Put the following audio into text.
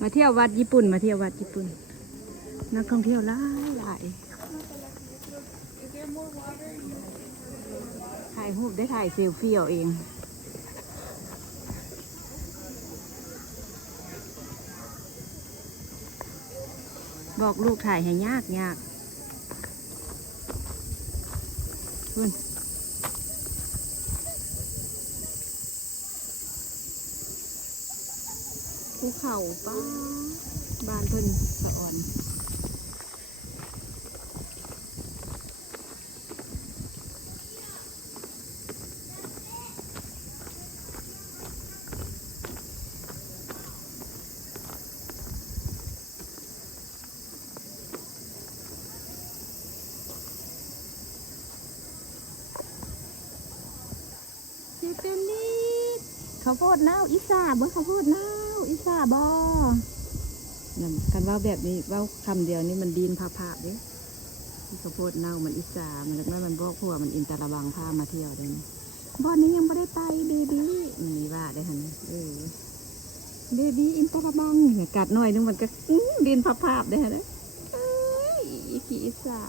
มาเที่ยววัดญี่ปุ่นมาเที่ยววัดญี่ปุ่นนักท่องเที่ยวหลายหลายถ่ายรูปได้ถ่ายเซลฟี่เอาเองบอกลูกถ่ายให้ยากคุณภูเขาป้าบ้านเพิ่นสะอ่อนสิเป็นนิดข้าวโพดเน่าอีสาบ่ข้าวโพดเน่าอีสาบ่นั่นกันว่าแบบนี้ว่าคำเดียวนี่มันดินผาๆเด้ข้าวโพดเน่ามันอีสามันแล้วมันบอกพวกมันอินตาละวังพามาเที่ยวเด้บ่อนนี้ยังไม่ได้ไปเบบี้นี่ว่าได้หันเบบี้อินตาละบังกัดหน่อยนึงมันก็ดินผาๆได้ฮะเด้อีอีสา